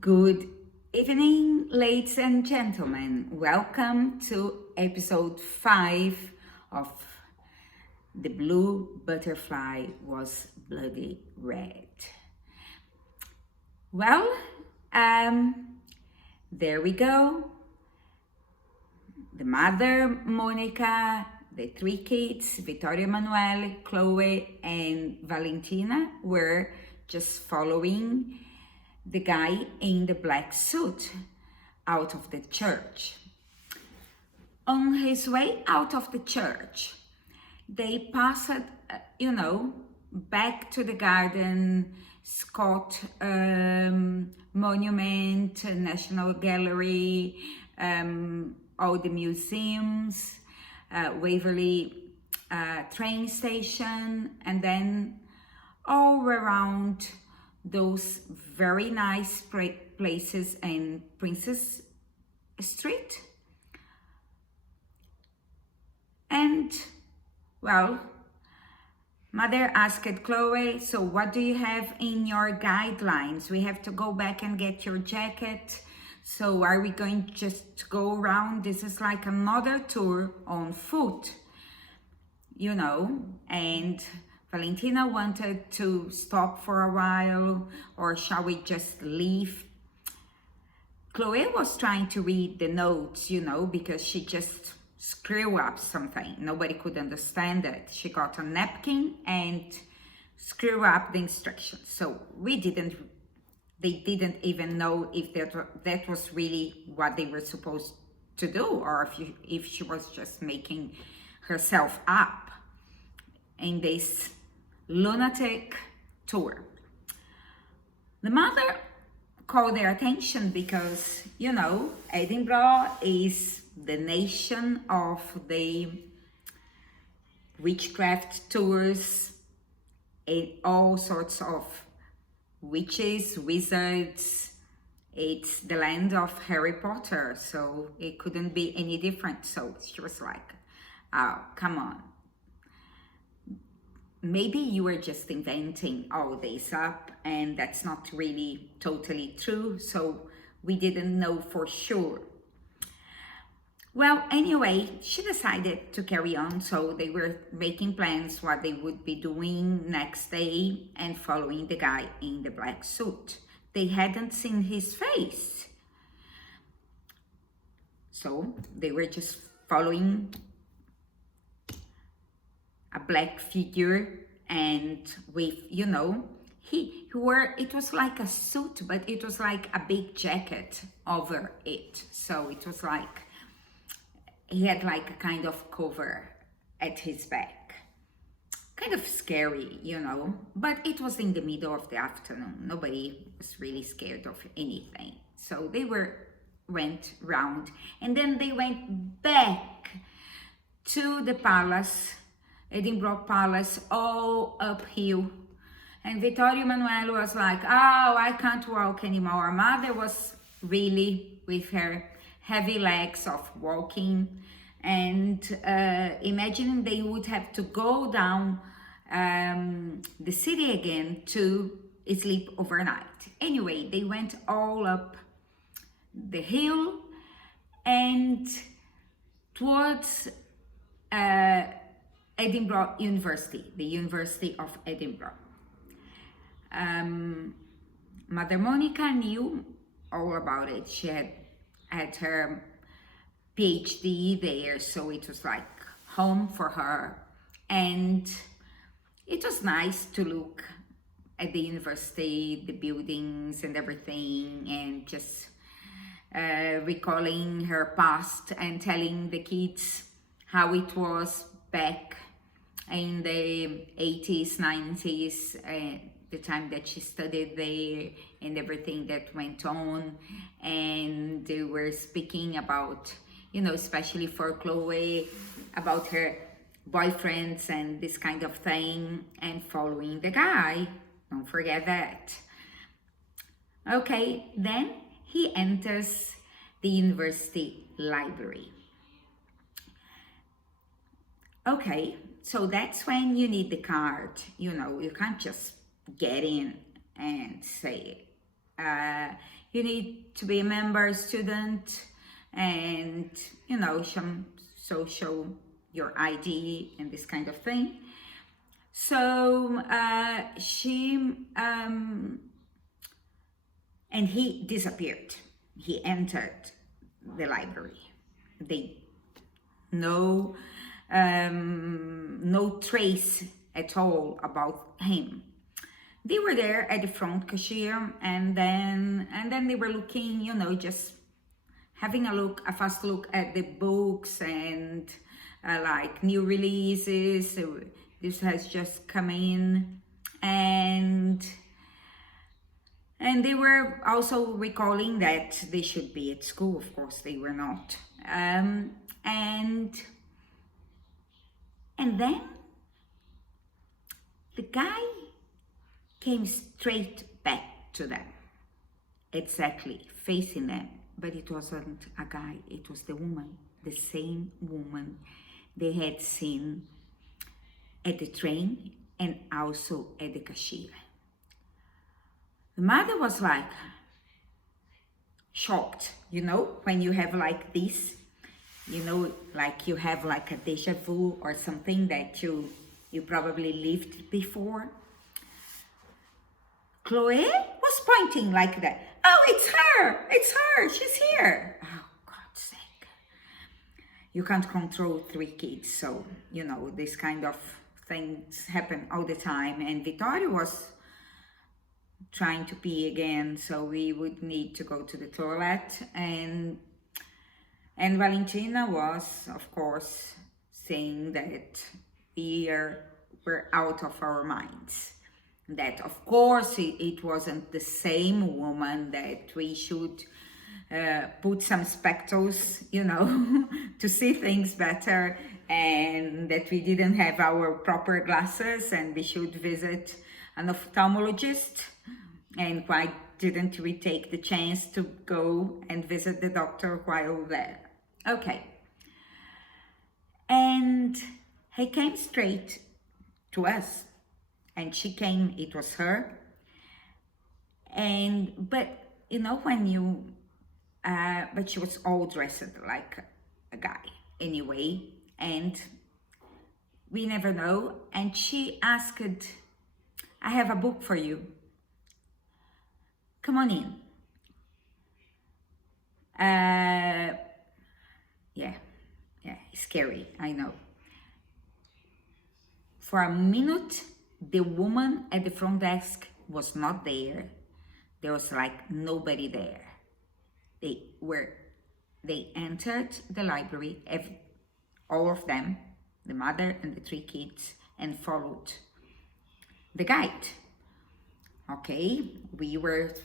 Good evening, ladies and gentlemen. Welcome to episode 5 of The Blue Butterfly Was Bloody Red. Well, there we go. The mother, Monica, the three kids, Vittorio Emanuele, Chloe, and Valentina, were just following the guy in the black suit out of the church. On his way out of the church, they passed, back to the garden, Scott Monument, National Gallery, all the museums, Waverley train station, and then all around those very nice places in Princess Street. And, well, Mother asked Chloe, so what do you have in your guidelines? We have to go back and get your jacket. So are we going just to go around? This is like another tour on foot, and Valentina wanted to stop for a while, or shall we just leave? Chloe was trying to read the notes, because she just screwed up something. Nobody could understand it. She got a napkin and screwed up the instructions. So they didn't even know if that was really what they were supposed to do, or if she was just making herself up in this lunatic tour. The mother called their attention because, Edinburgh is the nation of the witchcraft tours, all sorts of witches, wizards. It's the land of Harry Potter, so it couldn't be any different. So she was like, oh, come on. Maybe you were just inventing all this up, and that's not really totally true, so we didn't know for sure. Well, anyway, she decided to carry on, so they were making plans what they would be doing next day and following the guy in the black suit. They hadn't seen his face, so they were just following a black figure, and with, he wore, it was like a suit, but it was like a big jacket over it. So it was like, he had like a kind of cover at his back. Kind of scary, but it was in the middle of the afternoon. Nobody was really scared of anything. So they went round, and then they went back to the palace, Edinburgh Palace, all uphill. And Vittorio Emanuele was like, oh, I can't walk anymore. Mother was really with her heavy legs of walking, and imagining they would have to go down the city again to sleep overnight. Anyway, they went all up the hill and towards Edinburgh University, the University of Edinburgh. Mother Monica knew all about it. She had her PhD there, so it was like home for her. And it was nice to look at the university, the buildings and everything, and just recalling her past and telling the kids how it was back in the 80s, 90s, the time that she studied there and everything that went on. And they were speaking about, especially for Chloe, about her boyfriends and this kind of thing, and following the guy. Don't forget that. Okay, then he enters the university library. Okay, so that's when you need the card. You can't just get in and say You need to be a member student, and you know, show your ID and this kind of thing. So and he disappeared. He entered the library. They no trace at all about him. They were there at the front cashier, and then they were looking, you know, just having a fast look at the books and like new releases. So this has just come in, and they were also recalling that they should be at school. Of course, they were not. And then the guy came straight back to them, exactly facing them. But it wasn't a guy, it was the woman, the same woman they had seen at the train and also at the cashier. The mother was like shocked, you know, when you have like this, you know, like you have like a deja vu or something that you probably lived before. Chloe was pointing like that. Oh, it's her, she's here. Oh, God's sake. You can't control 3 kids, so, you know, this kind of things happen all the time. And Vittorio was trying to pee again, so we would need to go to the toilet. And Valentina was, of course, saying that we're out of our minds. That, of course, it wasn't the same woman, that we should put some spectacles, you know, to see things better, and that we didn't have our proper glasses, and we should visit an ophthalmologist. And why didn't we take the chance to go and visit the doctor while there? Okay. And he came straight to us. And she came, it was her. But you know, when you, but she was all dressed like a guy anyway. And we never know. And she asked, I have a book for you. Come on in. Yeah, scary, I know. For a minute, the woman at the front desk was not there. There was like nobody there. They entered the library, all of them, the mother and the 3 kids, and followed the guide. Okay,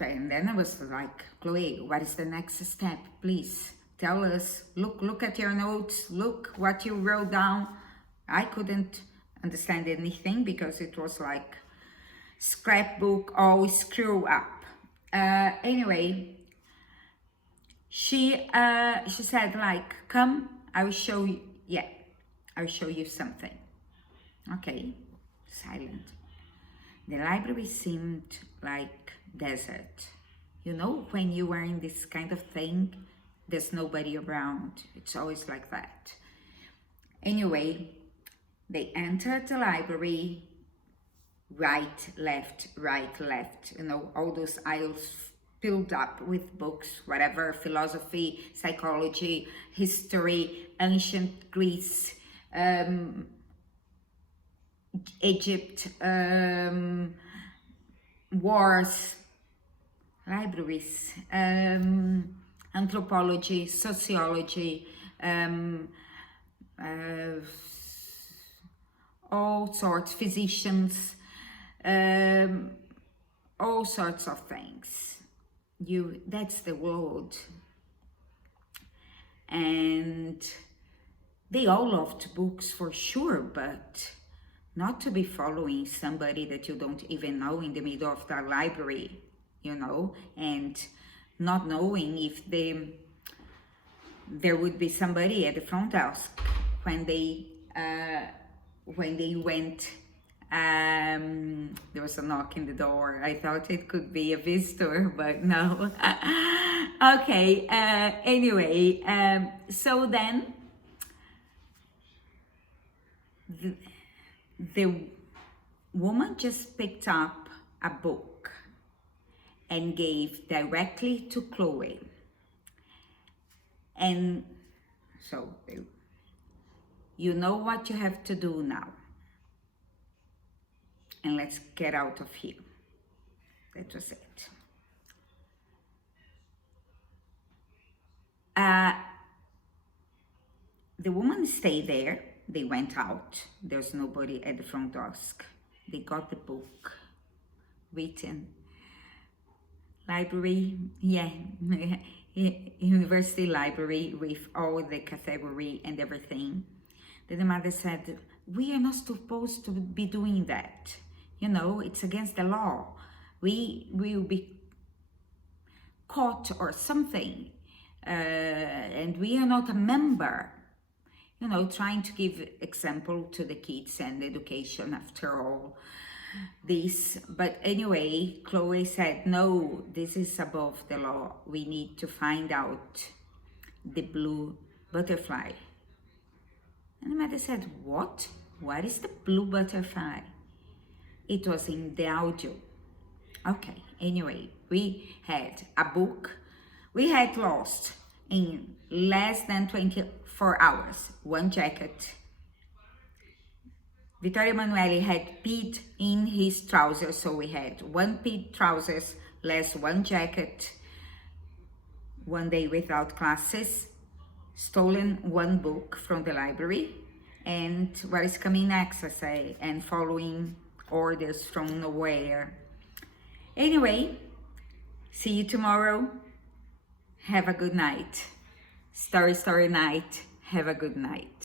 and then I was like, Chloe, what is the next step? Please tell us. Look at your notes. Look what you wrote down. I couldn't understand anything because it was like scrapbook all screw up. Anyway, she said like, come, I will show you. Yeah, I'll show you something. Okay, silent. The library seemed like desert. You know, when you are in this kind of thing, there's nobody around. It's always like that. Anyway, they entered the library, right, left, you know, all those aisles filled up with books, whatever, philosophy, psychology, history, ancient Greece, Egypt, wars, libraries, anthropology, sociology, all sorts, physicians, all sorts of things. That's the world. And they all loved books for sure, but not to be following somebody that you don't even know in the middle of the library, you know, and not knowing if there would be somebody at the front desk when they went There was a knock in the door. I thought it could be a visitor, but no. Okay, anyway, so then the woman just picked up a book and gave directly to Chloe. And so, you know what you have to do now. And let's get out of here. That was it. The woman stayed there. They went out. There's nobody at the front desk. They got the book written. Library, yeah, university library with all the category and everything. Then the mother said, we are not supposed to be doing that. You know, it's against the law. We will be caught or something. And we are not a member. You know, trying to give example to the kids and education after all this. But anyway, Chloe said, no, this is above the law. We need to find out the blue butterfly. And the mother said, what? What is the blue butterfly? It was in the audio. Okay, anyway, we had a book. We had lost in less than 24 hours, one jacket. Vittorio Emanuele had peed in his trousers, so we had one peed trousers, less one jacket, one day without classes, stolen one book from the library, and what is coming next, I say, and following orders from nowhere. Anyway, see you tomorrow. Have a good night. Story night. Have a good night.